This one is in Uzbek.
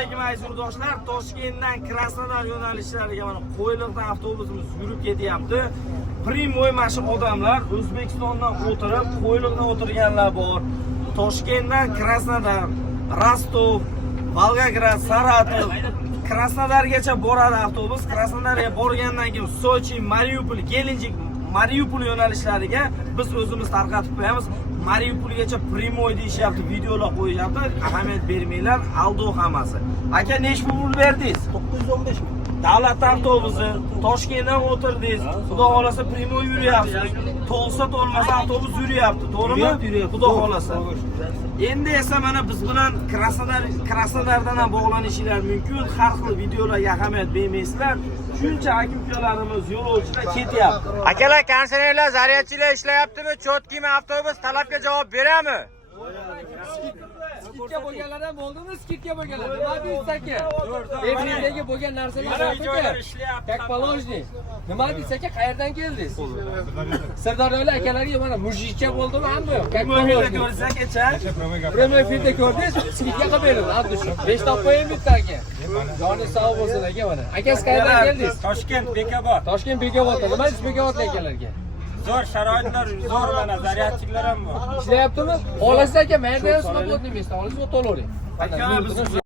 alaykum aziz yurtdoshlar. Toshkentdan Krasnodar yo'nalishlariga mana Qo'yliqdan avtobusimiz yurib ketyapti. Primoy mashhur odamlar O'zbekistondan o'tirib, Qo'yliqdan o'tirganlar bor. Toshkentdan Krasnodar, Rostov, Volgograd, Saratov, Krasnodargacha boradi avtobus. Krasnodarga borgandan keyin Sochi, Mariupol, Gelenjik, Mariupol yo'nalishlariga biz o'zimiz tarqatib qo'yamiz. Mariupolgacha Primoy deyishyapti, videolar qo'yishyapti. Ahamiyat bermanglar, aldov hammasi. Aka, nech pul berdingiz? 915 ming. Davlat avtobusi, Toshkentdan o'tirdingiz. Xudo xolasa Primoy yuryapsiz. To'lsa to'lmasa avtobus yuryapti, to'g'rimi? Xudo xolasa. Endi esa mana biz bilan Krasnodardan ham bog'lanishinglar mumkin. Har xil videolarga ahamiyat bermaysizlar. Shuncha aka-ukalarimiz yo'lovchilar ketyapti. Akalar, konsertlar, zaryadchilar ishlayaptimi? Cho'tkimi avtobus talabga javob berami? Skidga bo'lganlardan bo'ldimi? Skidga bo'lganlar. Nima deysiz aka? Efrirdagi bo'lgan narsalar aka. Как положено. Nima deysiz aka? Qayerdan keldingiz? Sirdaryolik akalarga mana mujikcha bo'ldimi hamma yo'q. Как положено. Ko'rsak kecha. Primo efirda ko'rdingiz? Skidga qilib berildi, Abdushim. 5 topib qo'ying bitta aka. Joni sog' bo'lsin aka mana. Aka, qayerdan keldingiz? Toshkent Bekobod. Toshkent Bekobod. Nima deysiz Bekobodlik akalarga? Zo'r sharoitlar, zo'r mana zaryadchilar ham bor. Ishlayaptimi? Olasiz aka, men ham smogot nimasi? Olasiz o'tib olavering. Aka, biz